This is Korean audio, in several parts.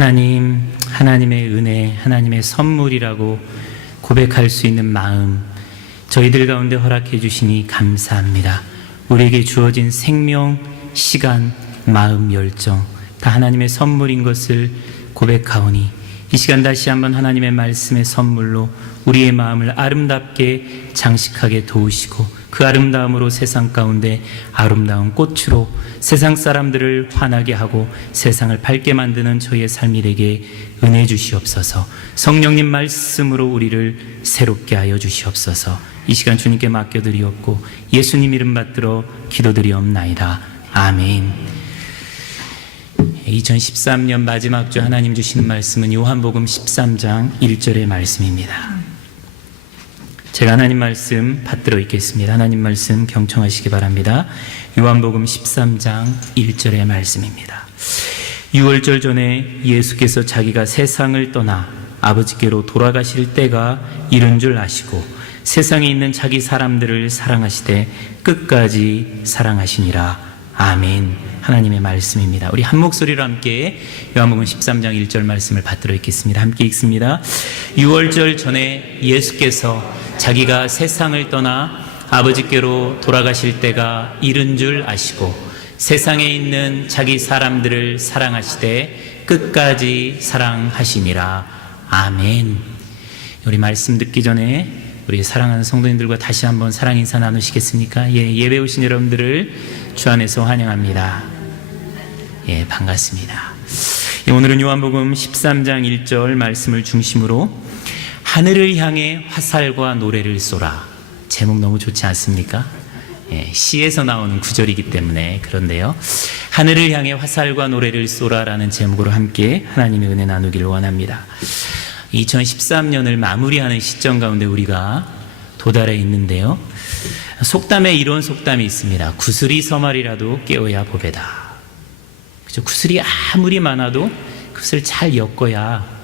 하나님의 은혜, 하나님의 선물이라고 고백할 수 있는 마음, 저희들 가운데 허락해 주시니 감사합니다. 우리에게 주어진 생명, 시간, 마음, 열정, 다 하나님의 선물인 것을 고백하오니 이 시간 다시 한번 하나님의 말씀의 선물로 우리의 마음을 아름답게 장식하게 도우시고 그 아름다움으로 세상 가운데 아름다운 꽃으로 세상 사람들을 환하게 하고 세상을 밝게 만드는 저희의 삶이 되게 은혜 주시옵소서. 성령님 말씀으로 우리를 새롭게 하여 주시옵소서. 이 시간 주님께 맡겨드리옵고 예수님 이름 받들어 기도드리옵나이다. 아멘. 2013년 마지막 주 하나님 주시는 말씀은 요한복음 13장 1절의 말씀입니다. 제가 하나님 말씀 받들어 읽겠습니다. 하나님 말씀 경청하시기 바랍니다. 요한복음 13장 1절의 말씀입니다. 6월절 전에 예수께서 자기가 세상을 떠나 아버지께로 돌아가실 때가 이른 줄 아시고 세상에 있는 자기 사람들을 사랑하시되 끝까지 사랑하시니라. 아멘. 하나님의 말씀입니다. 우리 한 목소리로 함께 요한복음 13장 1절 말씀을 받들어 읽겠습니다. 함께 읽습니다. 6월절 전에 예수께서 자기가 세상을 떠나 아버지께로 돌아가실 때가 이른 줄 아시고 세상에 있는 자기 사람들을 사랑하시되 끝까지 사랑하시니라. 아멘. 우리 말씀 듣기 전에 우리 사랑하는 성도님들과 다시 한번 사랑 인사 나누시겠습니까? 예배 오신 여러분들을 주 안에서 환영합니다. 반갑습니다. 오늘은 요한복음 13장 1절 말씀을 중심으로 하늘을 향해 화살과 노래를 쏘라. 제목 너무 좋지 않습니까? 시에서 나오는 구절이기 때문에 그런데요. 하늘을 향해 화살과 노래를 쏘라라는 제목으로 함께 하나님의 은혜 나누기를 원합니다. 2013년을 마무리하는 시점 가운데 우리가 도달해 있는데요. 속담에 이런 속담이 있습니다. 구슬이 서말이라도 깨어야 보배다. 그죠? 구슬이 아무리 많아도 그것을 잘 엮어야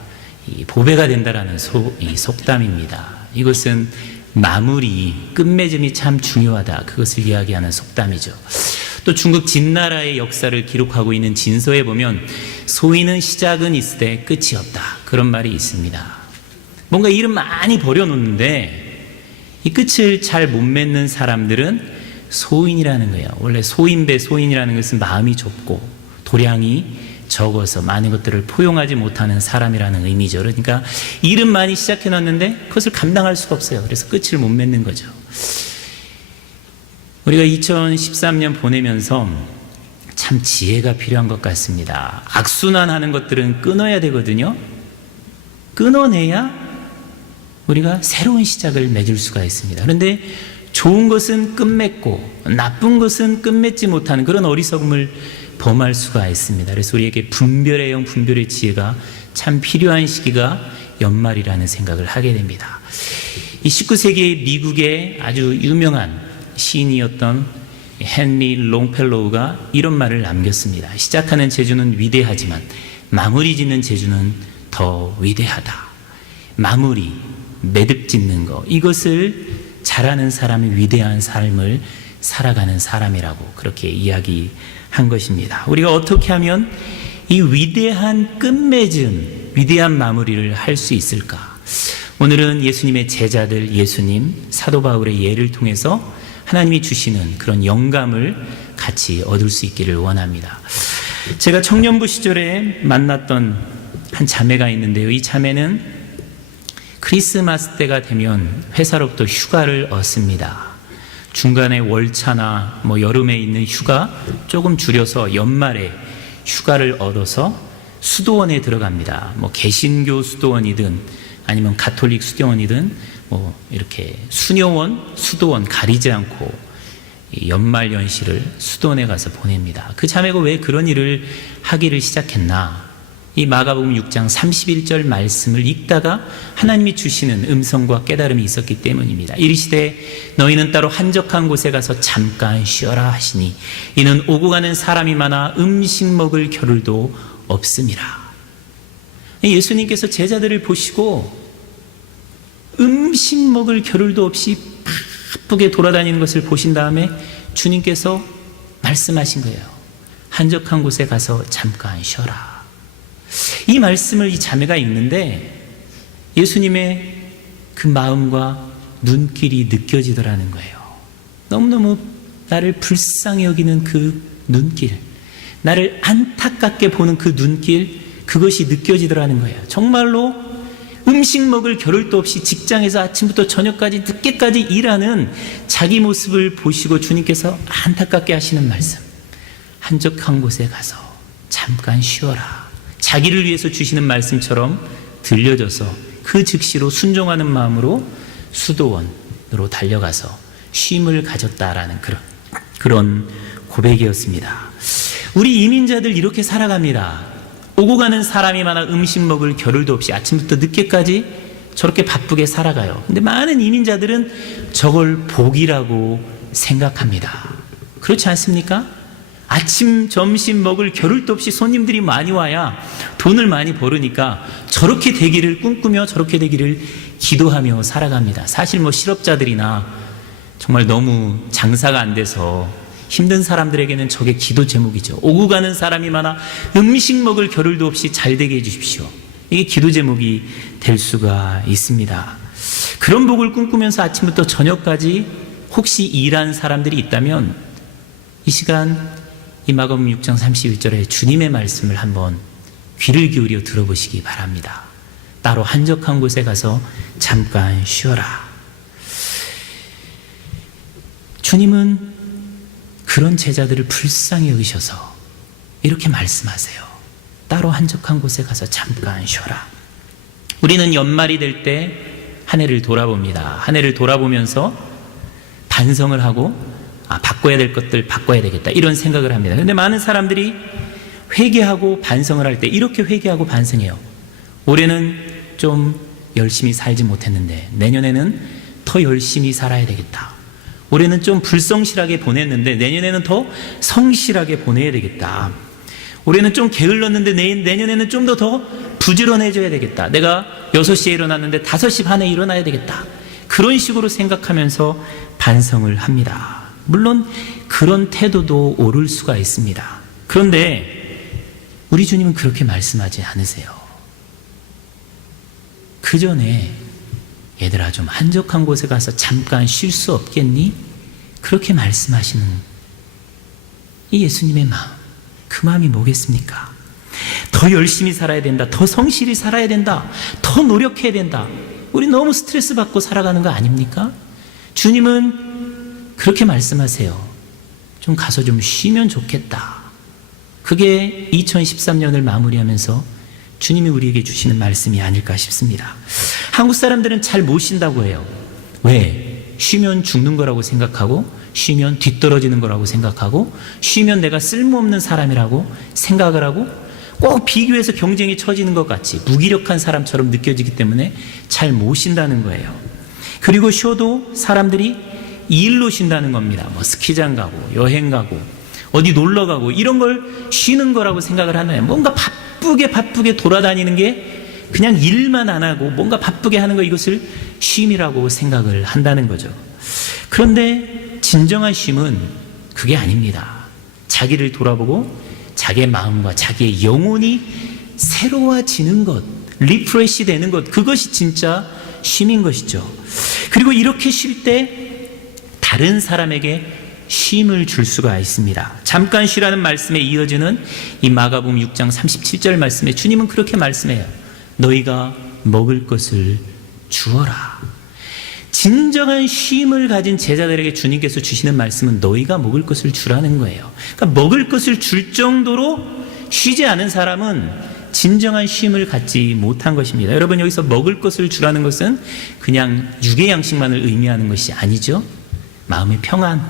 보배가 된다라는 이 속담입니다. 이것은 마무리, 끝맺음이 참 중요하다. 그것을 이야기하는 속담이죠. 또 중국 진나라의 역사를 기록하고 있는 진서에 보면 소인은 시작은 있으되 끝이 없다. 그런 말이 있습니다. 뭔가 일은 많이 벌여놓는데 이 끝을 잘 못 맺는 사람들은 소인이라는 거예요. 원래 소인이라는 것은 마음이 좁고 도량이 적어서 많은 것들을 포용하지 못하는 사람이라는 의미죠. 그러니까 일은 많이 시작해놨는데 그것을 감당할 수가 없어요. 그래서 끝을 못 맺는 거죠. 우리가 2013년 보내면서 참 지혜가 필요한 것 같습니다. 악순환하는 것들은 끊어야 되거든요. 끊어내야 우리가 새로운 시작을 맺을 수가 있습니다. 그런데 좋은 것은 끝맺고 나쁜 것은 끝맺지 못하는 그런 어리석음을 범할 수가 있습니다. 그래서 우리에게 분별의 영, 분별의 지혜가 참 필요한 시기가 연말이라는 생각을 하게 됩니다. 이 19세기 미국의 아주 유명한 시인이었던 헨리 롱펠로우가 이런 말을 남겼습니다. 시작하는 재주는 위대하지만 마무리 짓는 재주는 더 위대하다. 마무리, 매듭 짓는 거, 이것을 잘하는 사람이 위대한 삶을 살아가는 사람이라고 그렇게 이야기한 것입니다. 우리가 어떻게 하면 이 위대한 끝맺음, 위대한 마무리를 할 수 있을까? 오늘은 예수님의 제자들, 예수님, 사도 바울의 예를 통해서 하나님이 주시는 그런 영감을 같이 얻을 수 있기를 원합니다. 제가 청년부 시절에 만났던 한 자매가 있는데요. 이 자매는 크리스마스 때가 되면 회사로부터 휴가를 얻습니다. 중간에 월차나 여름에 있는 휴가 조금 줄여서 연말에 휴가를 얻어서 수도원에 들어갑니다. 개신교 수도원이든 아니면 가톨릭 수도원이든 이렇게 수녀원, 수도원 가리지 않고 연말 연시를 수도원에 가서 보냅니다. 그 자매가 왜 그런 일을 하기를 시작했나? 이 마가복음 6장 31절 말씀을 읽다가 하나님이 주시는 음성과 깨달음이 있었기 때문입니다. 이르시되 너희는 따로 한적한 곳에 가서 잠깐 쉬어라 하시니 이는 오고 가는 사람이 많아 음식 먹을 겨를도 없음이라. 예수님께서 제자들을 보시고 음식 먹을 겨를도 없이 바쁘게 돌아다니는 것을 보신 다음에 주님께서 말씀하신 거예요. 한적한 곳에 가서 잠깐 쉬어라. 이 말씀을 이 자매가 읽는데 예수님의 그 마음과 눈길이 느껴지더라는 거예요. 너무너무 나를 불쌍히 여기는 그 눈길, 나를 안타깝게 보는 그 눈길, 그것이 느껴지더라는 거예요. 정말로 음식 먹을 겨를도 없이 직장에서 아침부터 저녁까지 늦게까지 일하는 자기 모습을 보시고 주님께서 안타깝게 하시는 말씀, 한적한 곳에 가서 잠깐 쉬어라. 자기를 위해서 주시는 말씀처럼 들려져서 그 즉시로 순종하는 마음으로 수도원으로 달려가서 쉼을 가졌다라는 그런 고백이었습니다. 우리 이민자들 이렇게 살아갑니다. 오고 가는 사람이 많아 음식 먹을 겨를도 없이 아침부터 늦게까지 저렇게 바쁘게 살아가요. 근데 많은 이민자들은 저걸 복이라고 생각합니다. 그렇지 않습니까? 아침, 점심 먹을 겨를도 없이 손님들이 많이 와야 돈을 많이 벌으니까 저렇게 되기를 꿈꾸며 저렇게 되기를 기도하며 살아갑니다. 사실 실업자들이나 정말 너무 장사가 안 돼서 힘든 사람들에게는 저게 기도 제목이죠. 오고 가는 사람이 많아 음식 먹을 겨를도 없이 잘 되게 해주십시오. 이게 기도 제목이 될 수가 있습니다. 그런 복을 꿈꾸면서 아침부터 저녁까지 혹시 일한 사람들이 있다면 이 시간 이 마가복음 6장 32절에 주님의 말씀을 한번 귀를 기울여 들어보시기 바랍니다. 따로 한적한 곳에 가서 잠깐 쉬어라. 주님은 그런 제자들을 불쌍히 여기셔서 이렇게 말씀하세요. 따로 한적한 곳에 가서 잠깐 쉬어라. 우리는 연말이 될 때 한 해를 돌아봅니다. 한 해를 돌아보면서 반성을 하고 바꿔야 될 것들 바꿔야 되겠다 이런 생각을 합니다. 그런데 많은 사람들이 회개하고 반성을 할 때 이렇게 회개하고 반성해요. 올해는 좀 열심히 살지 못했는데 내년에는 더 열심히 살아야 되겠다. 올해는 좀 불성실하게 보냈는데 내년에는 더 성실하게 보내야 되겠다. 올해는 좀 게을렀는데 내년에는 좀 더 부지런해져야 되겠다. 내가 6시에 일어났는데 5시 반에 일어나야 되겠다. 그런 식으로 생각하면서 반성을 합니다. 물론 그런 태도도 옳을 수가 있습니다. 그런데 우리 주님은 그렇게 말씀하지 않으세요. 그 전에 얘들아 좀 한적한 곳에 가서 잠깐 쉴 수 없겠니? 그렇게 말씀하시는 이 예수님의 마음, 그 마음이 뭐겠습니까? 더 열심히 살아야 된다. 더 성실히 살아야 된다. 더 노력해야 된다. 우리 너무 스트레스 받고 살아가는 거 아닙니까? 주님은 그렇게 말씀하세요. 좀 가서 좀 쉬면 좋겠다. 그게 2013년을 마무리하면서 주님이 우리에게 주시는 말씀이 아닐까 싶습니다. 한국 사람들은 잘 못 쉰다고 해요. 왜? 쉬면 죽는 거라고 생각하고, 쉬면 뒤떨어지는 거라고 생각하고, 쉬면 내가 쓸모없는 사람이라고 생각을 하고, 꼭 비교해서 경쟁이 처지는 것 같이 무기력한 사람처럼 느껴지기 때문에 잘 못 쉰다는 거예요. 그리고 쉬어도 사람들이 일로 쉰다는 겁니다. 스키장 가고 여행 가고 어디 놀러 가고 이런 걸 쉬는 거라고 생각을 하나요? 뭔가 바쁘게 돌아다니는 게 그냥 일만 안 하고 뭔가 바쁘게 하는 거, 이것을 쉼이라고 생각을 한다는 거죠. 그런데 진정한 쉼은 그게 아닙니다. 자기를 돌아보고 자기의 마음과 자기의 영혼이 새로워지는 것, 리프레시 되는 것, 그것이 진짜 쉼인 것이죠. 그리고 이렇게 쉴 때 다른 사람에게 쉼을 줄 수가 있습니다. 잠깐 쉬라는 말씀에 이어지는 이 마가복음 6장 37절 말씀에 주님은 그렇게 말씀해요. 너희가 먹을 것을 주어라. 진정한 쉼을 가진 제자들에게 주님께서 주시는 말씀은 너희가 먹을 것을 주라는 거예요. 그러니까 먹을 것을 줄 정도로 쉬지 않은 사람은 진정한 쉼을 갖지 못한 것입니다. 여러분, 여기서 먹을 것을 주라는 것은 그냥 육의 양식만을 의미하는 것이 아니죠. 마음의 평안,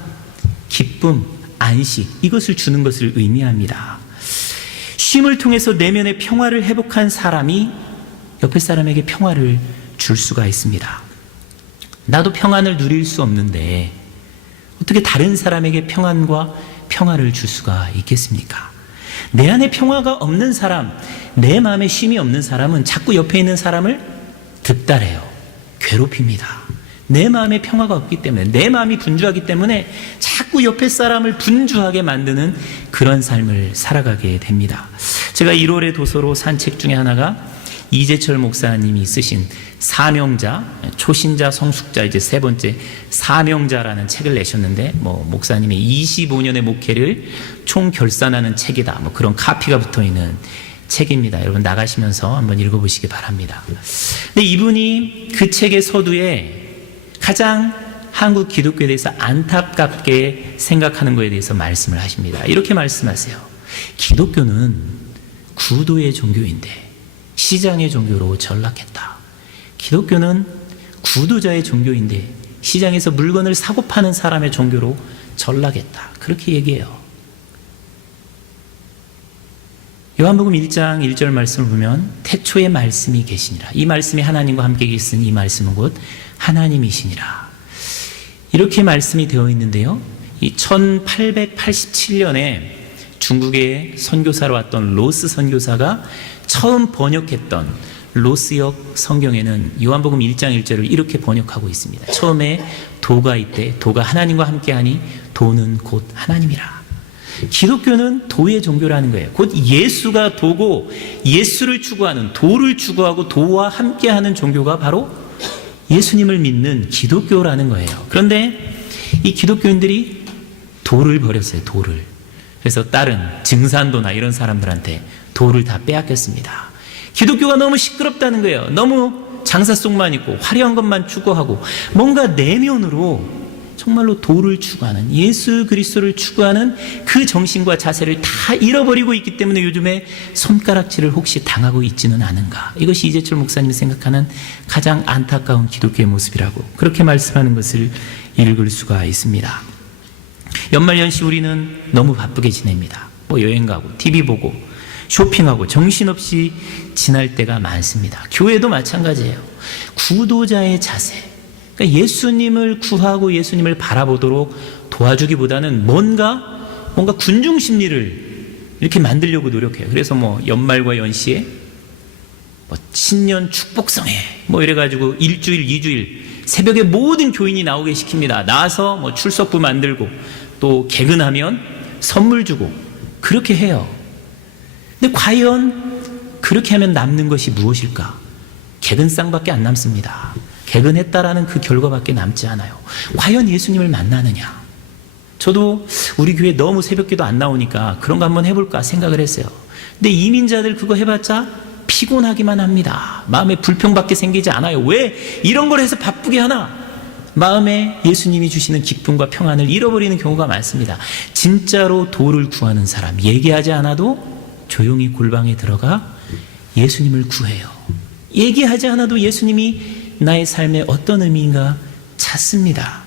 기쁨, 안식, 이것을 주는 것을 의미합니다. 쉼을 통해서 내면의 평화를 회복한 사람이 옆에 사람에게 평화를 줄 수가 있습니다. 나도 평안을 누릴 수 없는데 어떻게 다른 사람에게 평안과 평화를 줄 수가 있겠습니까? 내 안에 평화가 없는 사람, 내 마음에 쉼이 없는 사람은 자꾸 옆에 있는 사람을 득달해요. 괴롭힙니다. 내 마음에 평화가 없기 때문에, 내 마음이 분주하기 때문에 자꾸 옆에 사람을 분주하게 만드는 그런 삶을 살아가게 됩니다. 제가 1월에 도서로 산 책 중에 하나가 이재철 목사님이 쓰신 사명자, 초신자, 성숙자, 이제 세 번째 사명자라는 책을 내셨는데, 목사님의 25년의 목회를 총 결산하는 책이다. 그런 카피가 붙어 있는 책입니다. 여러분 나가시면서 한번 읽어보시기 바랍니다. 근데 이분이 그 책의 서두에 가장 한국 기독교에 대해서 안타깝게 생각하는 것에 대해서 말씀을 하십니다. 이렇게 말씀하세요. 기독교는 구도의 종교인데 시장의 종교로 전락했다. 기독교는 구도자의 종교인데 시장에서 물건을 사고 파는 사람의 종교로 전락했다. 그렇게 얘기해요. 요한복음 1장 1절 말씀을 보면 태초에 말씀이 계시니라. 이 말씀이 하나님과 함께 계신 이 말씀은 곧 하나님이시니라. 이렇게 말씀이 되어 있는데요. 이 1887년에 중국에 선교사로 왔던 로스 선교사가 처음 번역했던 로스역 성경에는 요한복음 1장 1절을 이렇게 번역하고 있습니다. 처음에 도가 있되 도가 하나님과 함께하니 도는 곧 하나님이라. 기독교는 도의 종교라는 거예요. 곧 예수가 도고 예수를 추구하는, 도를 추구하고 도와 함께하는 종교가 바로 예수님을 믿는 기독교라는 거예요. 그런데 이 기독교인들이 도를 버렸어요. 도를. 그래서 다른 증산도나 이런 사람들한테 도를 다 빼앗겼습니다. 기독교가 너무 시끄럽다는 거예요. 너무 장사 속만 있고 화려한 것만 추구하고 뭔가 내면으로 정말로 도를 추구하는, 예수 그리스도를 추구하는 그 정신과 자세를 다 잃어버리고 있기 때문에 요즘에 손가락질을 혹시 당하고 있지는 않은가. 이것이 이재철 목사님이 생각하는 가장 안타까운 기독교의 모습이라고 그렇게 말씀하는 것을 읽을 수가 있습니다. 연말연시 우리는 너무 바쁘게 지냅니다. 여행 가고 TV 보고 쇼핑하고 정신없이 지날 때가 많습니다. 교회도 마찬가지예요. 구도자의 자세, 그러니까 예수님을 구하고 예수님을 바라보도록 도와주기보다는 뭔가 군중 심리를 이렇게 만들려고 노력해요. 그래서 연말과 연시에 신년 축복성회 이래가지고 일주일, 2주일 새벽에 모든 교인이 나오게 시킵니다. 나와서 출석부 만들고 또 개근하면 선물 주고 그렇게 해요. 근데 과연 그렇게 하면 남는 것이 무엇일까? 개근상밖에 안 남습니다. 개근했다라는 그 결과밖에 남지 않아요. 과연 예수님을 만나느냐? 저도 우리 교회 너무 새벽기도 안 나오니까 그런 거 한번 해볼까 생각을 했어요. 근데 이민자들 그거 해봤자 피곤하기만 합니다. 마음에 불평밖에 생기지 않아요. 왜 이런 걸 해서 바쁘게 하나? 마음에 예수님이 주시는 기쁨과 평안을 잃어버리는 경우가 많습니다. 진짜로 도를 구하는 사람, 얘기하지 않아도 조용히 골방에 들어가 예수님을 구해요. 얘기하지 않아도 예수님이 나의 삶에 어떤 의미인가 찾습니다.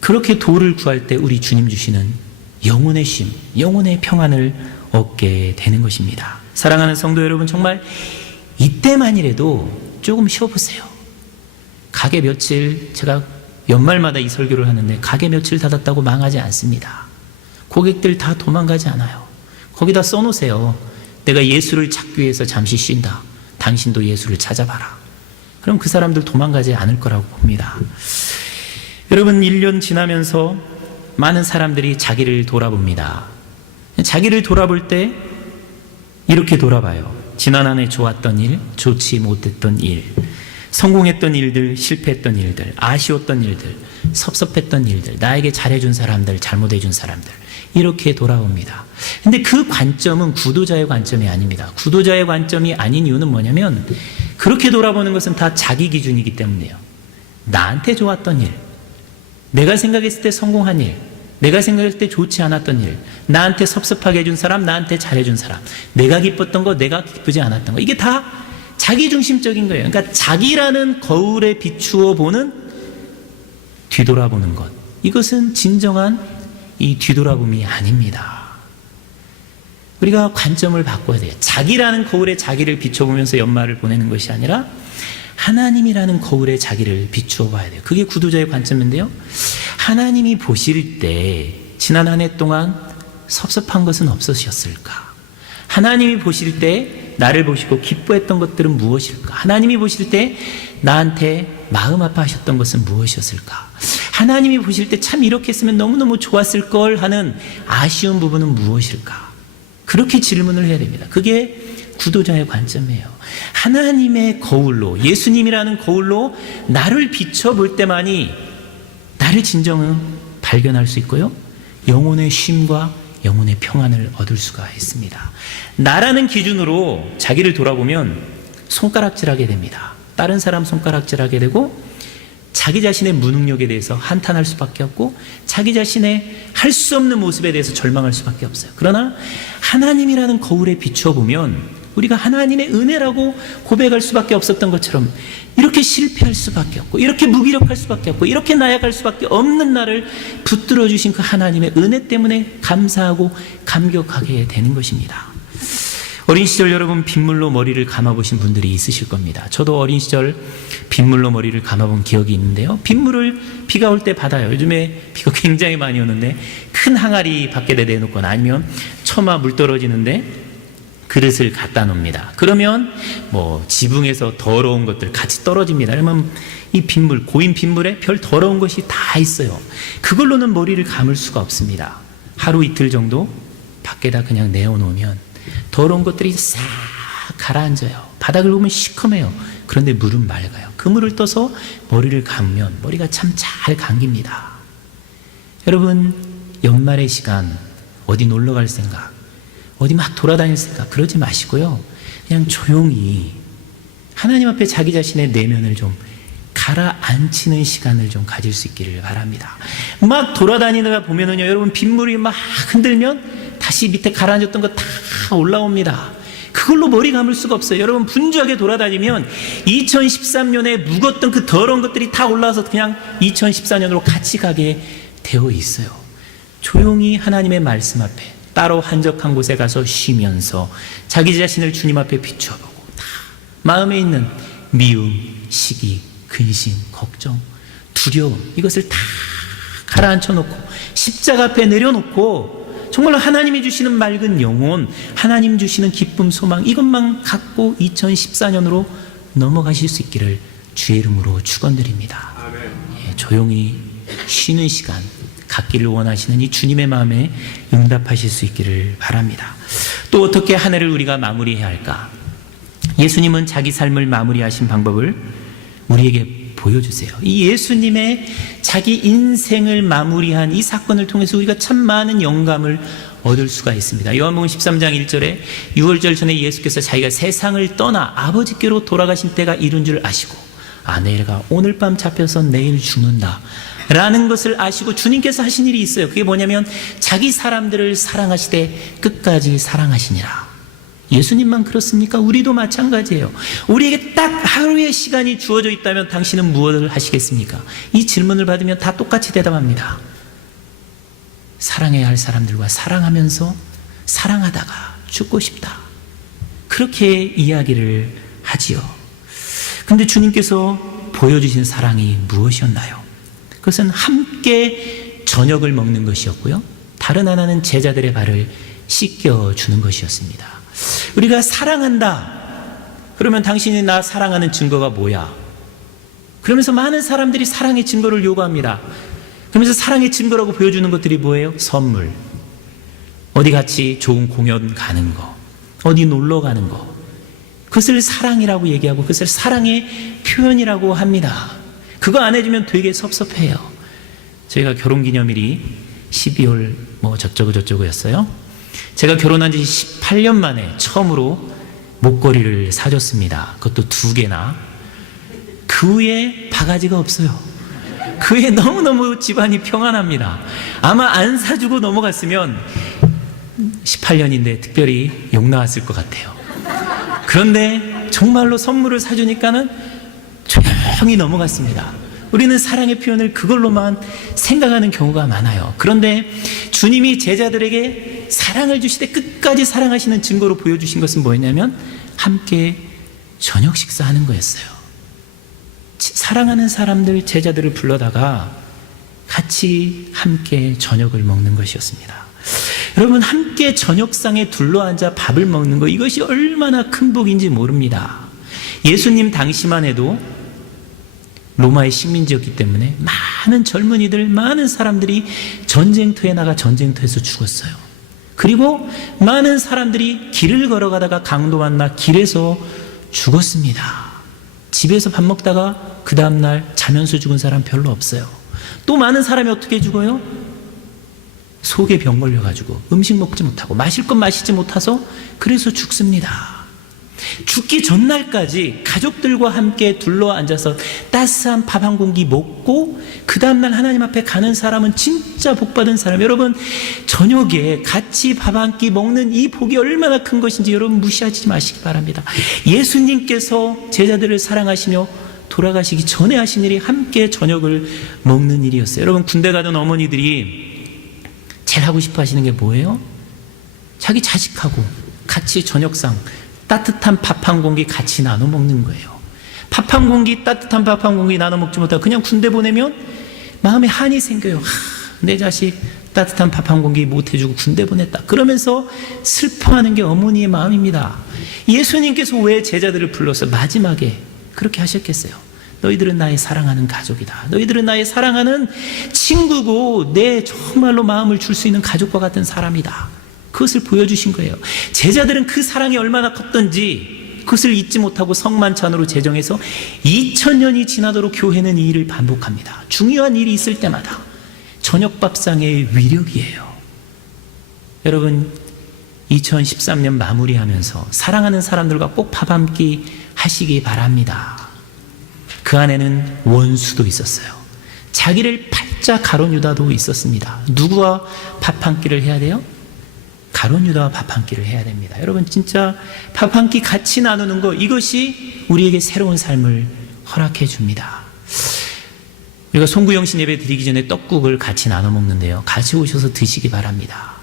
그렇게 도를 구할 때 우리 주님 주시는 영혼의 쉼, 영혼의 평안을 얻게 되는 것입니다. 사랑하는 성도 여러분, 정말 이때만이라도 조금 쉬어보세요. 가게 며칠, 제가 연말마다 이 설교를 하는데 가게 며칠 닫았다고 망하지 않습니다. 고객들 다 도망가지 않아요. 거기다 써놓으세요. 내가 예수를 찾기 위해서 잠시 쉰다. 당신도 예수를 찾아봐라. 그럼 그 사람들 도망가지 않을 거라고 봅니다. 여러분, 1년 지나면서 많은 사람들이 자기를 돌아봅니다. 자기를 돌아볼 때 이렇게 돌아봐요. 지난 한 해 좋았던 일, 좋지 못했던 일, 성공했던 일들, 실패했던 일들, 아쉬웠던 일들, 섭섭했던 일들, 나에게 잘해준 사람들, 잘못해준 사람들, 이렇게 돌아옵니다. 근데 그 관점은 구도자의 관점이 아닙니다. 구도자의 관점이 아닌 이유는 뭐냐면 그렇게 돌아보는 것은 다 자기 기준이기 때문이에요. 나한테 좋았던 일, 내가 생각했을 때 성공한 일, 내가 생각했을 때 좋지 않았던 일, 나한테 섭섭하게 해준 사람, 나한테 잘해준 사람, 내가 기뻤던 거, 내가 기쁘지 않았던 거, 이게 다 자기중심적인 거예요. 그러니까 자기라는 거울에 비추어 보는, 뒤돌아보는 것, 이것은 진정한 이 뒤돌아봄이 아닙니다. 우리가 관점을 바꿔야 돼요. 자기라는 거울에 자기를 비춰보면서 연말을 보내는 것이 아니라 하나님이라는 거울에 자기를 비추어 봐야 돼요. 그게 구도자의 관점인데요. 하나님이 보실 때 지난 한 해 동안 섭섭한 것은 없으셨을까? 하나님이 보실 때 나를 보시고 기뻐했던 것들은 무엇일까? 하나님이 보실 때 나한테 마음 아파하셨던 것은 무엇이었을까? 하나님이 보실 때 참 이렇게 했으면 너무너무 좋았을 걸 하는 아쉬운 부분은 무엇일까? 그렇게 질문을 해야 됩니다. 그게 구도자의 관점이에요. 하나님의 거울로, 예수님이라는 거울로 나를 비춰볼 때만이 나를 진정은 발견할 수 있고요, 영혼의 쉼과 영혼의 평안을 얻을 수가 있습니다. 나라는 기준으로 자기를 돌아보면 손가락질하게 됩니다. 다른 사람 손가락질하게 되고, 자기 자신의 무능력에 대해서 한탄할 수밖에 없고, 자기 자신의 할 수 없는 모습에 대해서 절망할 수밖에 없어요. 그러나 하나님이라는 거울에 비춰보면 우리가 하나님의 은혜라고 고백할 수밖에 없었던 것처럼 이렇게 실패할 수밖에 없고, 이렇게 무기력할 수밖에 없고, 이렇게 나약할 수밖에 없는 나를 붙들어 주신 그 하나님의 은혜 때문에 감사하고 감격하게 되는 것입니다. 어린 시절 여러분 빗물로 머리를 감아보신 분들이 있으실 겁니다. 저도 어린 시절 빗물로 머리를 감아본 기억이 있는데요, 빗물을 비가 올 때 받아요. 요즘에 비가 굉장히 많이 오는데 큰 항아리 밖에다 내놓거나 아니면 처마 물 떨어지는데 그릇을 갖다 놓습니다. 그러면 뭐 지붕에서 더러운 것들 같이 떨어집니다. 그러면 이 빗물, 고인 빗물에 별 더러운 것이 다 있어요. 그걸로는 머리를 감을 수가 없습니다. 하루 이틀 정도 밖에다 그냥 내어놓으면 더러운 것들이 싹 가라앉아요. 바닥을 보면 시커매요. 그런데 물은 맑아요. 그 물을 떠서 머리를 감으면 머리가 참 잘 감깁니다. 여러분, 연말의 시간 어디 놀러 갈 생각, 어디 막 돌아다닐 생각 그러지 마시고요, 그냥 조용히 하나님 앞에 자기 자신의 내면을 좀 가라앉히는 시간을 좀 가질 수 있기를 바랍니다. 막 돌아다니다가 보면은요, 여러분 빗물이 막 흔들면 다시 밑에 가라앉았던 거 다 올라옵니다. 그걸로 머리 감을 수가 없어요. 여러분 분주하게 돌아다니면 2013년에 묵었던 그 더러운 것들이 다 올라와서 그냥 2014년으로 같이 가게 되어 있어요. 조용히 하나님의 말씀 앞에 따로 한적한 곳에 가서 쉬면서 자기 자신을 주님 앞에 비춰보고, 다 마음에 있는 미움, 시기, 근심, 걱정, 두려움, 이것을 다 가라앉혀 놓고 십자가 앞에 내려놓고 정말로 하나님이 주시는 맑은 영혼, 하나님 주시는 기쁨, 소망, 이것만 갖고 2014년으로 넘어가실 수 있기를 주의 이름으로 축원드립니다. 예, 조용히 쉬는 시간 갖기를 원하시는 이 주님의 마음에 응답하실 수 있기를 바랍니다. 또 어떻게 한 해를 우리가 마무리해야 할까? 예수님은 자기 삶을 마무리하신 방법을 우리에게 보여주세요. 이 예수님의 자기 인생을 마무리한 이 사건을 통해서 우리가 참 많은 영감을 얻을 수가 있습니다. 요한복음 13장 1절에 유월절 전에 예수께서 자기가 세상을 떠나 아버지께로 돌아가신 때가 이른 줄 아시고, 내가 오늘 밤 잡혀서 내일 죽는다 라는 것을 아시고 주님께서 하신 일이 있어요. 그게 뭐냐면 자기 사람들을 사랑하시되 끝까지 사랑하시니라. 예수님만 그렇습니까? 우리도 마찬가지예요. 우리에게 딱 하루의 시간이 주어져 있다면 당신은 무엇을 하시겠습니까? 이 질문을 받으면 다 똑같이 대답합니다. 사랑해야 할 사람들과 사랑하면서 사랑하다가 죽고 싶다, 그렇게 이야기를 하지요. 그런데 주님께서 보여주신 사랑이 무엇이었나요? 그것은 함께 저녁을 먹는 것이었고요, 다른 하나는 제자들의 발을 씻겨주는 것이었습니다. 우리가 사랑한다 그러면 당신이 나 사랑하는 증거가 뭐야? 그러면서 많은 사람들이 사랑의 증거를 요구합니다. 그러면서 사랑의 증거라고 보여주는 것들이 뭐예요? 선물, 어디 같이 좋은 공연 가는 거, 어디 놀러 가는 거, 그것을 사랑이라고 얘기하고 그것을 사랑의 표현이라고 합니다. 그거 안 해주면 되게 섭섭해요. 저희가 결혼기념일이 12월 저쩌고였어요. 제가 결혼한 지 18년 만에 처음으로 목걸이를 사줬습니다. 그것도 2개나. 그 후에 바가지가 없어요. 그 후에 너무너무 집안이 평안합니다. 아마 안 사주고 넘어갔으면 18년인데 특별히 욕 나왔을 것 같아요. 그런데 정말로 선물을 사주니까는 조용히 넘어갔습니다. 우리는 사랑의 표현을 그걸로만 생각하는 경우가 많아요. 그런데 주님이 제자들에게 사랑을 주시되 끝까지 사랑하시는 증거로 보여주신 것은 뭐였냐면 함께 저녁 식사하는 거였어요. 사랑하는 사람들, 제자들을 불러다가 같이 함께 저녁을 먹는 것이었습니다. 여러분, 함께 저녁상에 둘러앉아 밥을 먹는 것, 이것이 얼마나 큰 복인지 모릅니다. 예수님 당시만 해도 로마의 식민지였기 때문에 많은 젊은이들, 많은 사람들이 전쟁터에 나가 전쟁터에서 죽었어요. 그리고 많은 사람들이 길을 걸어가다가 강도 만나 길에서 죽었습니다. 집에서 밥 먹다가 그 다음날 자면서 죽은 사람 별로 없어요. 또 많은 사람이 어떻게 죽어요? 속에 병 걸려가지고 음식 먹지 못하고 마실 것 마시지 못해서 그래서 죽습니다. 죽기 전날까지 가족들과 함께 둘러앉아서 따스한 밥 한 공기 먹고 그 다음날 하나님 앞에 가는 사람은 진짜 복받은 사람. 여러분, 저녁에 같이 밥 한 끼 먹는 이 복이 얼마나 큰 것인지 여러분 무시하지 마시기 바랍니다. 예수님께서 제자들을 사랑하시며 돌아가시기 전에 하신 일이 함께 저녁을 먹는 일이었어요. 여러분, 군대 가던 어머니들이 제일 하고 싶어 하시는 게 뭐예요? 자기 자식하고 같이 저녁상 따뜻한 밥 한 공기 같이 나눠 먹는 거예요. 밥 한 공기, 따뜻한 밥 한 공기 나눠 먹지 못하고 그냥 군대 보내면 마음에 한이 생겨요. 내 자식 따뜻한 밥 한 공기 못 해주고 군대 보냈다. 그러면서 슬퍼하는 게 어머니의 마음입니다. 예수님께서 왜 제자들을 불러서 마지막에 그렇게 하셨겠어요? 너희들은 나의 사랑하는 가족이다. 너희들은 나의 사랑하는 친구고 내 정말로 마음을 줄 수 있는 가족과 같은 사람이다. 그것을 보여주신 거예요. 제자들은 그 사랑이 얼마나 컸던지 그것을 잊지 못하고 성만찬으로 제정해서 2000년이 지나도록 교회는 이 일을 반복합니다. 중요한 일이 있을 때마다 저녁밥상의 위력이에요. 여러분, 2013년 마무리하면서 사랑하는 사람들과 꼭 밥 한 끼 하시기 바랍니다. 그 안에는 원수도 있었어요. 자기를 팔자 가룟 유다도 있었습니다. 누구와 밥 한 끼를 해야 돼요? 가룟 유다와 밥 한 끼를 해야 됩니다. 여러분, 진짜 밥 한 끼 같이 나누는 거, 이것이 우리에게 새로운 삶을 허락해 줍니다. 우리가 송구영신 예배 드리기 전에 떡국을 같이 나눠 먹는데요, 같이 오셔서 드시기 바랍니다.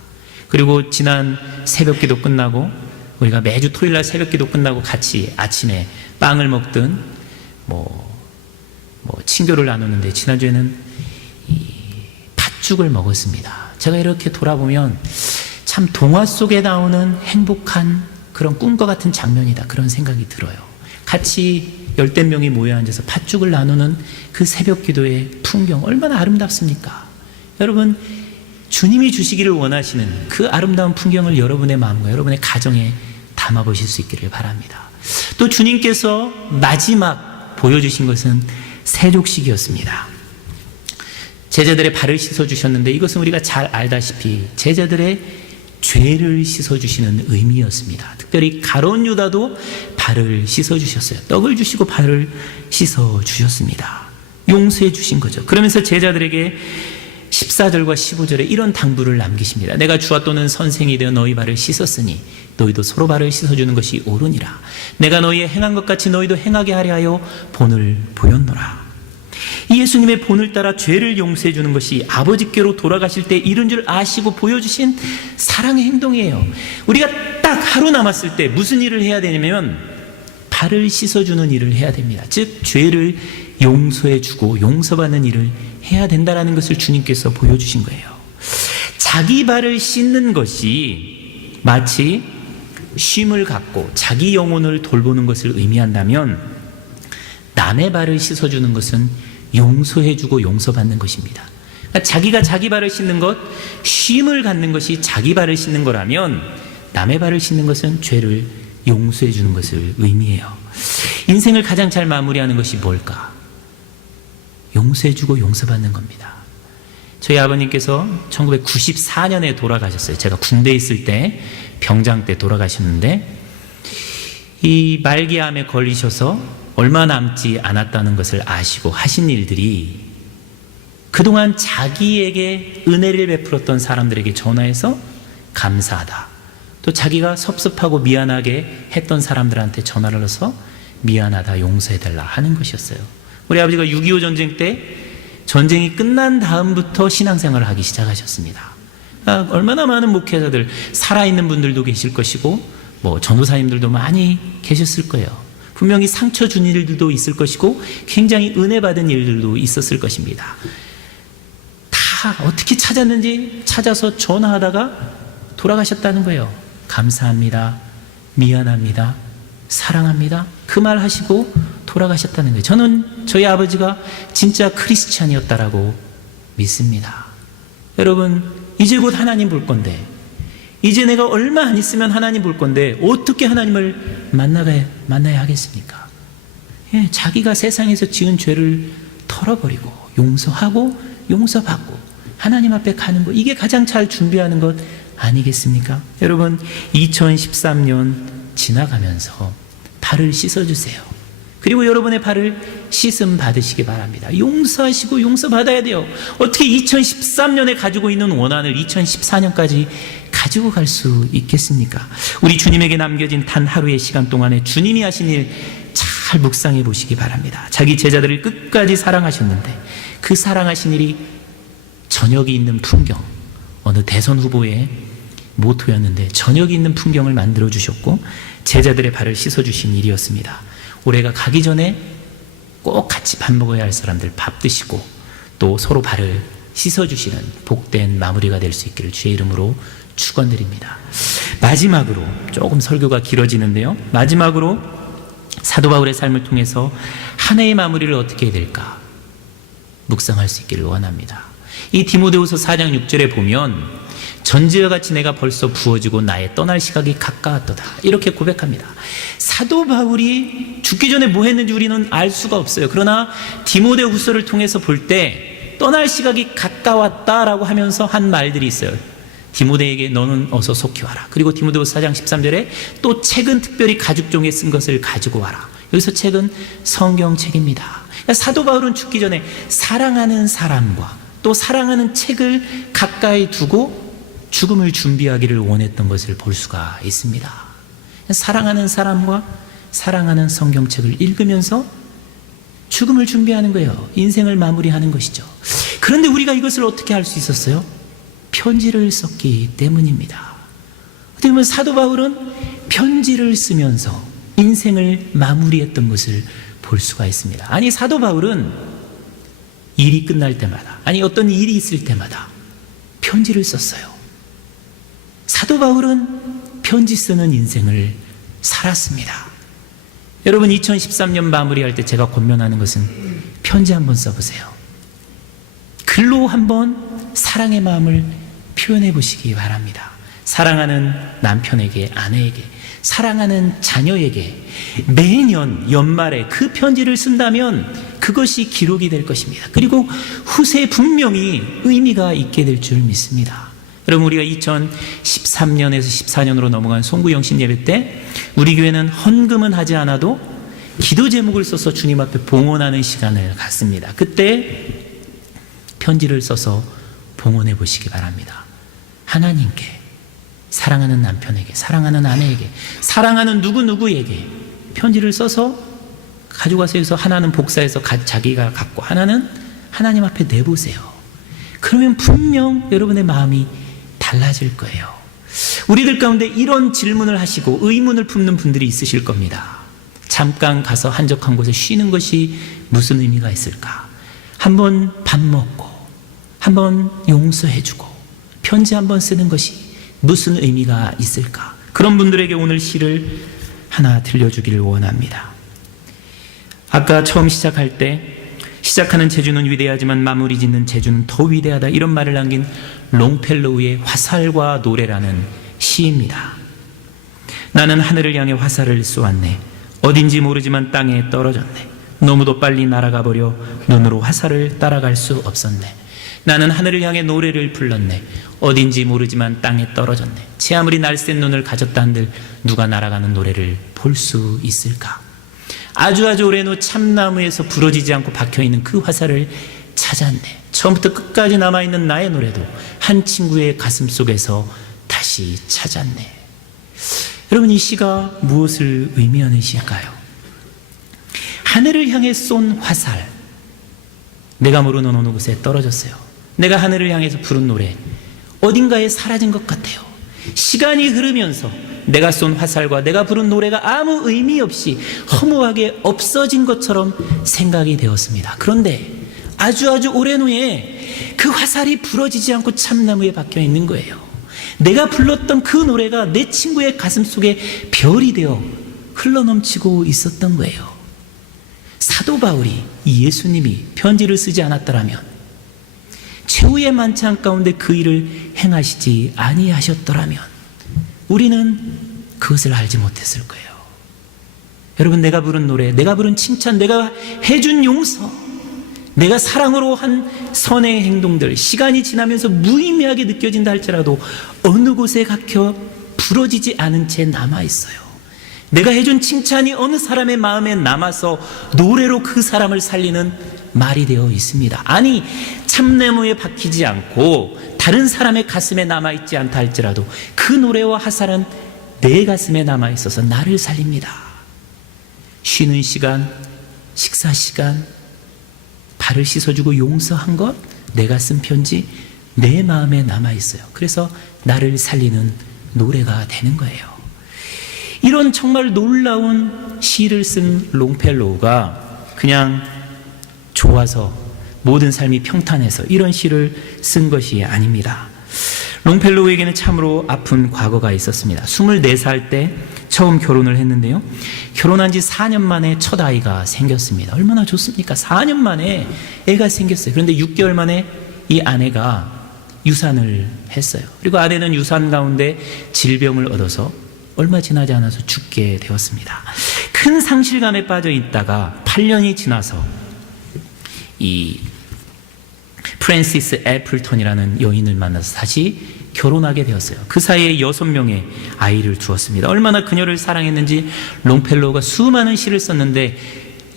그리고 지난 새벽기도 끝나고 우리가 매주 토요일날 새벽기도 끝나고 같이 아침에 빵을 먹든 친교를 나누는데 지난주에는 이 팥죽을 먹었습니다. 제가 이렇게 돌아보면 참 동화 속에 나오는 행복한 그런 꿈과 같은 장면이다, 그런 생각이 들어요. 같이 10명이 모여 앉아서 팥죽을 나누는 그 새벽 기도의 풍경 얼마나 아름답습니까? 여러분, 주님이 주시기를 원하시는 그 아름다운 풍경을 여러분의 마음과 여러분의 가정에 담아보실 수 있기를 바랍니다. 또 주님께서 마지막 보여주신 것은 세족식이었습니다. 제자들의 발을 씻어주셨는데 이것은 우리가 잘 알다시피 제자들의 죄를 씻어주시는 의미였습니다. 특별히 가룟 유다도 발을 씻어주셨어요. 떡을 주시고 발을 씻어주셨습니다. 용서해 주신 거죠. 그러면서 제자들에게 14절과 15절에 이런 당부를 남기십니다. 내가 주와 또는 선생이 되어 너희 발을 씻었으니 너희도 서로 발을 씻어주는 것이 옳으니라. 내가 너희의 행한 것 같이 너희도 행하게 하려 하여 본을 보였노라. 이 예수님의 본을 따라 죄를 용서해 주는 것이 아버지께로 돌아가실 때 이런 줄 아시고 보여주신 사랑의 행동이에요. 우리가 딱 하루 남았을 때 무슨 일을 해야 되냐면 발을 씻어주는 일을 해야 됩니다. 즉 죄를 용서해 주고 용서받는 일을 해야 된다는 것을 주님께서 보여주신 거예요. 자기 발을 씻는 것이 마치 쉼을 갖고 자기 영혼을 돌보는 것을 의미한다면 남의 발을 씻어주는 것은 용서해주고 용서받는 것입니다. 그러니까 자기가 자기 발을 씻는 것, 쉼을 갖는 것이 자기 발을 씻는 거라면 남의 발을 씻는 것은 죄를 용서해주는 것을 의미해요. 인생을 가장 잘 마무리하는 것이 뭘까? 용서해주고 용서받는 겁니다. 저희 아버님께서 1994년에 돌아가셨어요. 제가 군대에 있을 때 병장 때 돌아가셨는데 이 말기암에 걸리셔서 얼마 남지 않았다는 것을 아시고 하신 일들이 그동안 자기에게 은혜를 베풀었던 사람들에게 전화해서 감사하다, 또 자기가 섭섭하고 미안하게 했던 사람들한테 전화를 해서 미안하다, 용서해달라 하는 것이었어요. 우리 아버지가 6.25 전쟁 때 전쟁이 끝난 다음부터 신앙생활을 하기 시작하셨습니다. 얼마나 많은 목회자들, 살아있는 분들도 계실 것이고 전도사님들도 많이 계셨을 거예요. 분명히 상처 준 일들도 있을 것이고 굉장히 은혜 받은 일들도 있었을 것입니다. 다 어떻게 찾았는지 찾아서 전화하다가 돌아가셨다는 거예요. 감사합니다, 미안합니다, 사랑합니다, 그 말 하시고 돌아가셨다는 거예요. 저는 저희 아버지가 진짜 크리스찬이었다라고 믿습니다. 여러분, 이제 곧 하나님 볼 건데 이제 내가 얼마 안 있으면 하나님 볼 건데 어떻게 하나님을 만나야 하겠습니까? 예, 자기가 세상에서 지은 죄를 털어버리고 용서하고 용서받고 하나님 앞에 가는 것, 이게 가장 잘 준비하는 것 아니겠습니까? 여러분, 2013년 지나가면서 발을 씻어주세요. 그리고 여러분의 발을 씻음 받으시기 바랍니다. 용서하시고 용서받아야 돼요. 어떻게 2013년에 가지고 있는 원한을 2014년까지 가지고 갈 수 있겠습니까? 우리 주님에게 남겨진 단 하루의 시간 동안에 주님이 하신 일 잘 묵상해 보시기 바랍니다. 자기 제자들을 끝까지 사랑하셨는데 그 사랑하신 일이 저녁이 있는 풍경, 어느 대선 후보의 모토였는데 저녁이 있는 풍경을 만들어 주셨고 제자들의 발을 씻어 주신 일이었습니다. 올해가 가기 전에 꼭 같이 밥 먹어야 할 사람들 밥 드시고 또 서로 발을 씻어 주시는 복된 마무리가 될 수 있기를 주의 이름으로 축원드립니다. 마지막으로, 조금 설교가 길어지는데요, 마지막으로 사도 바울의 삶을 통해서 한 해의 마무리를 어떻게 해야 될까 묵상할 수 있기를 원합니다. 이 디모데후서 4장 6절에 보면 전지와 같이 내가 벌써 부어지고 나의 떠날 시각이 가까웠도다, 이렇게 고백합니다. 사도 바울이 죽기 전에 뭐 했는지 우리는 알 수가 없어요. 그러나 디모데후서를 통해서 볼 때 떠날 시각이 가까웠다라고 하면서 한 말들이 있어요. 디모데에게 너는 어서 속히 와라. 그리고 디모데후서 4장 13절에 또 책은 특별히 가죽종에 쓴 것을 가지고 와라. 여기서 책은 성경책입니다. 그러니까 사도 바울은 죽기 전에 사랑하는 사람과 또 사랑하는 책을 가까이 두고 죽음을 준비하기를 원했던 것을 볼 수가 있습니다. 사랑하는 사람과 사랑하는 성경책을 읽으면서 죽음을 준비하는 거예요. 인생을 마무리하는 것이죠. 그런데 우리가 이것을 어떻게 할 수 있었어요? 편지를 썼기 때문입니다. 어떻게 보면 사도 바울은 편지를 쓰면서 인생을 마무리했던 것을 볼 수가 있습니다. 아니, 사도 바울은 일이 끝날 때마다, 아니 어떤 일이 있을 때마다 편지를 썼어요. 사도 바울은 편지 쓰는 인생을 살았습니다. 여러분, 2013년 마무리할 때 제가 권면하는 것은 편지 한번 써보세요. 글로 한번 사랑의 마음을 표현해 보시기 바랍니다. 사랑하는 남편에게, 아내에게, 사랑하는 자녀에게 매년 연말에 그 편지를 쓴다면 그것이 기록이 될 것입니다. 그리고 후세에 분명히 의미가 있게 될 줄 믿습니다. 여러분, 우리가 2013년에서 14년으로 넘어간 송구영신 예배 때 우리 교회는 헌금은 하지 않아도 기도 제목을 써서 주님 앞에 봉헌하는 시간을 갖습니다. 그때 편지를 써서 봉헌해 보시기 바랍니다. 하나님께, 사랑하는 남편에게, 사랑하는 아내에게, 사랑하는 누구누구에게 편지를 써서 가져가서 해서 하나는 복사해서 자기가 갖고 하나는 하나님 앞에 내보세요. 그러면 분명 여러분의 마음이 달라질 거예요. 우리들 가운데 이런 질문을 하시고 의문을 품는 분들이 있으실 겁니다. 잠깐 가서 한적한 곳에 쉬는 것이 무슨 의미가 있을까? 한번 밥 먹고 한번 용서해주고 편지 한번 쓰는 것이 무슨 의미가 있을까? 그런 분들에게 오늘 시를 하나 들려주기를 원합니다. 아까 처음 시작할 때 시작하는 제주는 위대하지만 마무리 짓는 제주는 더 위대하다, 이런 말을 남긴 롱펠로우의 화살과 노래라는 시입니다. 나는 하늘을 향해 화살을 쏘았네. 어딘지 모르지만 땅에 떨어졌네. 너무도 빨리 날아가 버려 눈으로 화살을 따라갈 수 없었네. 나는 하늘을 향해 노래를 불렀네. 어딘지 모르지만 땅에 떨어졌네. 제 아무리 날쌘 눈을 가졌다 한들 누가 날아가는 노래를 볼 수 있을까? 아주 오랜 후 참나무에서 부러지지 않고 박혀있는 그 화살을 찾았네. 처음부터 끝까지 남아있는 나의 노래도 한 친구의 가슴 속에서 다시 찾았네. 여러분, 이 시가 무엇을 의미하는 시일까요? 하늘을 향해 쏜 화살, 내가 모르는 어느 곳에 떨어졌어요. 내가 하늘을 향해서 부른 노래, 어딘가에 사라진 것 같아요. 시간이 흐르면서 내가 쏜 화살과 내가 부른 노래가 아무 의미 없이 허무하게 없어진 것처럼 생각이 되었습니다. 그런데 아주 오랜 후에 그 화살이 부러지지 않고 참나무에 박혀 있는 거예요. 내가 불렀던 그 노래가 내 친구의 가슴 속에 별이 되어 흘러넘치고 있었던 거예요. 사도 바울이, 예수님이 편지를 쓰지 않았더라면, 최후의 만찬 가운데 그 일을 행하시지 아니하셨더라면 우리는 그것을 알지 못했을 거예요. 여러분, 내가 부른 노래, 내가 부른 칭찬, 내가 해준 용서, 내가 사랑으로 한 선의 행동들, 시간이 지나면서 무의미하게 느껴진다 할지라도 어느 곳에 각혀 부러지지 않은 채 남아있어요. 내가 해준 칭찬이 어느 사람의 마음에 남아서 노래로 그 사람을 살리는 말이 되어 있습니다. 아니, 참나무에 박히지 않고 다른 사람의 가슴에 남아있지 않다 할지라도 그 노래와 화살은 내 가슴에 남아있어서 나를 살립니다. 쉬는 시간, 식사 시간, 발을 씻어주고 용서한 것, 내가 쓴 편지 내 마음에 남아있어요. 그래서 나를 살리는 노래가 되는 거예요. 이런 정말 놀라운 시를 쓴 롱펠로우가 그냥 좋아서 모든 삶이 평탄해서 이런 시를 쓴 것이 아닙니다. 롱펠로우에게는 참으로 아픈 과거가 있었습니다. 24살 때 처음 결혼을 했는데요, 결혼한 지 4년 만에 첫 아이가 생겼습니다. 얼마나 좋습니까? 4년 만에 애가 생겼어요. 그런데 6개월 만에 이 아내가 유산을 했어요. 그리고 아내는 유산 가운데 질병을 얻어서 얼마 지나지 않아서 죽게 되었습니다. 큰 상실감에 빠져 있다가 8년이 지나서 이 프랜시스 애플턴이라는 여인을 만나서 다시 결혼하게 되었어요. 그 사이에 6명의 아이를 두었습니다. 얼마나 그녀를 사랑했는지 롱펠로우가 수많은 시를 썼는데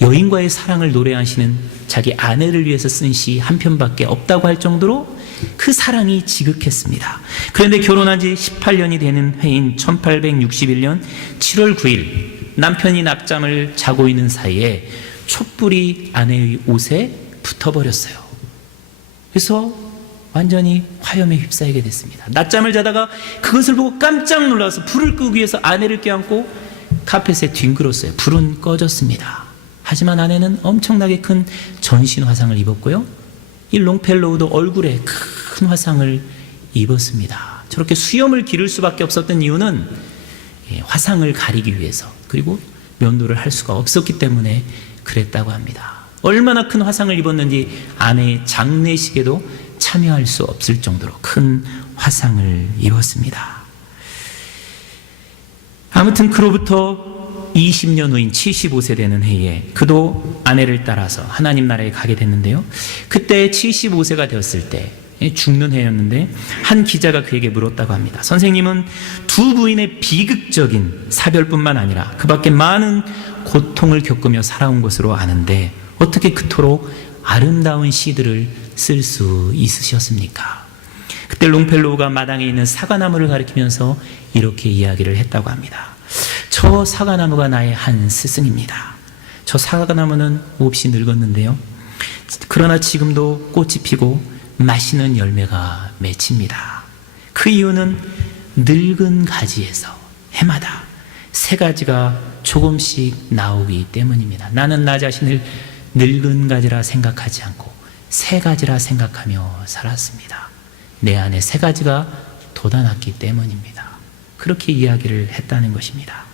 여인과의 사랑을 노래하시는 자기 아내를 위해서 쓴 시 한 편밖에 없다고 할 정도로 그 사랑이 지극했습니다. 그런데 결혼한 지 18년이 되는 해인 1861년 7월 9일 남편이 낮잠을 자고 있는 사이에 촛불이 아내의 옷에 붙어버렸어요. 그래서 완전히 화염에 휩싸이게 됐습니다. 낮잠을 자다가 그것을 보고 깜짝 놀라서 불을 끄기 위해서 아내를 껴안고 카펫에 뒹굴었어요. 불은 꺼졌습니다. 하지만 아내는 엄청나게 큰 전신 화상을 입었고요, 이 롱펠로우도 얼굴에 큰 화상을 입었습니다. 저렇게 수염을 기를 수밖에 없었던 이유는 화상을 가리기 위해서, 그리고 면도를 할 수가 없었기 때문에 그랬다고 합니다. 얼마나 큰 화상을 입었는지 아내의 장례식에도 참여할 수 없을 정도로 큰 화상을 입었습니다. 아무튼 그로부터 20년 후인 75세 되는 해에 그도 아내를 따라서 하나님 나라에 가게 됐는데요, 그때 75세가 되었을 때 죽는 해였는데 한 기자가 그에게 물었다고 합니다. 선생님은 두 부인의 비극적인 사별뿐만 아니라 그 밖에 많은 고통을 겪으며 살아온 것으로 아는데 어떻게 그토록 아름다운 시들을 쓸 수 있으셨습니까? 그때 롱펠로우가 마당에 있는 사과나무를 가리키면서 이렇게 이야기를 했다고 합니다. 저 사과나무가 나의 한 스승입니다. 저 사과나무는 몹시 늙었는데요, 그러나 지금도 꽃이 피고 맛있는 열매가 맺힙니다. 그 이유는 늙은 가지에서 해마다 새 가지가 조금씩 나오기 때문입니다. 나는 나 자신을 늙은 가지라 생각하지 않고 새 가지라 생각하며 살았습니다. 내 안에 새 가지가 돋아났기 때문입니다. 그렇게 이야기를 했다는 것입니다.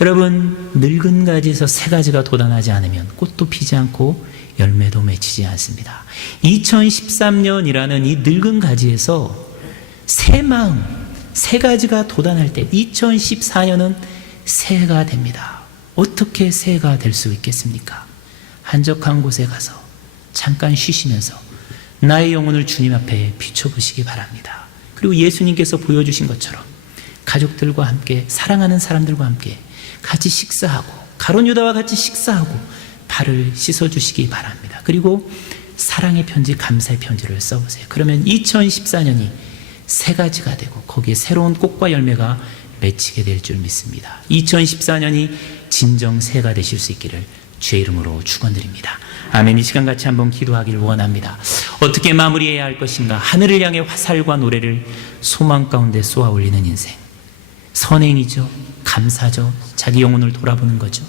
여러분, 늙은 가지에서 새 가지가 돋아나지 않으면 꽃도 피지 않고 열매도 맺히지 않습니다. 2013년이라는 이 늙은 가지에서 새 마음, 새 가지가 돋아날 때 2014년은 새가 됩니다. 어떻게 새가 될 수 있겠습니까? 한적한 곳에 가서 잠깐 쉬시면서 나의 영혼을 주님 앞에 비춰보시기 바랍니다. 그리고 예수님께서 보여주신 것처럼 가족들과 함께, 사랑하는 사람들과 함께 같이 식사하고, 가룟 유다와 같이 식사하고 발을 씻어주시기 바랍니다. 그리고 사랑의 편지, 감사의 편지를 써보세요. 그러면 2014년이 새 가지가 되고 거기에 새로운 꽃과 열매가 맺히게 될 줄 믿습니다. 2014년이 진정 새가 되실 수 있기를 주의 이름으로 축원드립니다. 아멘. 이 시간 같이 한번 기도하기를 원합니다. 어떻게 마무리해야 할 것인가? 하늘을 향해 화살과 노래를 소망 가운데 쏘아 올리는 인생. 선행이죠. 감사죠. 자기 영혼을 돌아보는 거죠.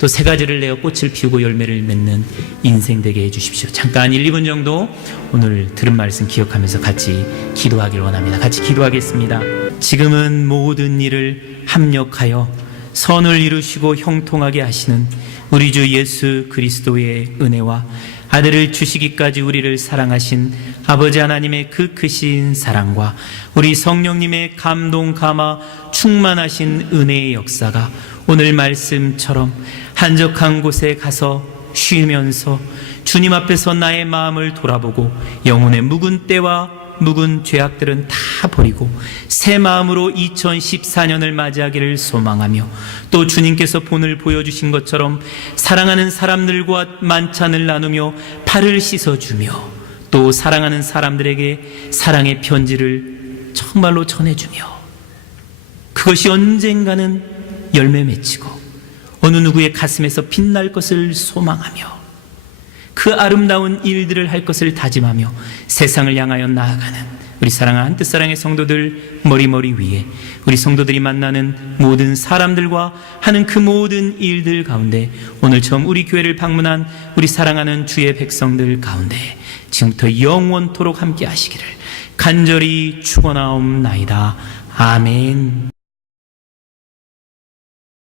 또 새 가지를 내어 꽃을 피우고 열매를 맺는 인생 되게 해주십시오. 잠깐 1, 2분 정도 오늘 들은 말씀 기억하면서 같이 기도하길 원합니다. 같이 기도하겠습니다. 지금은 모든 일을 합력하여 선을 이루시고 형통하게 하시는 우리 주 예수 그리스도의 은혜와 아들을 주시기까지 우리를 사랑하신 아버지 하나님의 그 크신 사랑과 우리 성령님의 감동 감화 충만하신 은혜의 역사가 오늘 말씀처럼 한적한 곳에 가서 쉬면서 주님 앞에서 나의 마음을 돌아보고 영혼의 묵은 때와 묵은 죄악들은 다 버리고 새 마음으로 2014년을 맞이하기를 소망하며 또 주님께서 본을 보여주신 것처럼 사랑하는 사람들과 만찬을 나누며 발을 씻어주며 또 사랑하는 사람들에게 사랑의 편지를 정말로 전해주며 그것이 언젠가는 열매 맺히고 어느 누구의 가슴에서 빛날 것을 소망하며 그 아름다운 일들을 할 것을 다짐하며 세상을 향하여 나아가는 우리 사랑하는 한뜻사랑의 성도들 머리머리 위에 우리 성도들이 만나는 모든 사람들과 하는 그 모든 일들 가운데 오늘 처음 우리 교회를 방문한 우리 사랑하는 주의 백성들 가운데 지금부터 영원토록 함께 하시기를 간절히 축원하옵나이다. 아멘.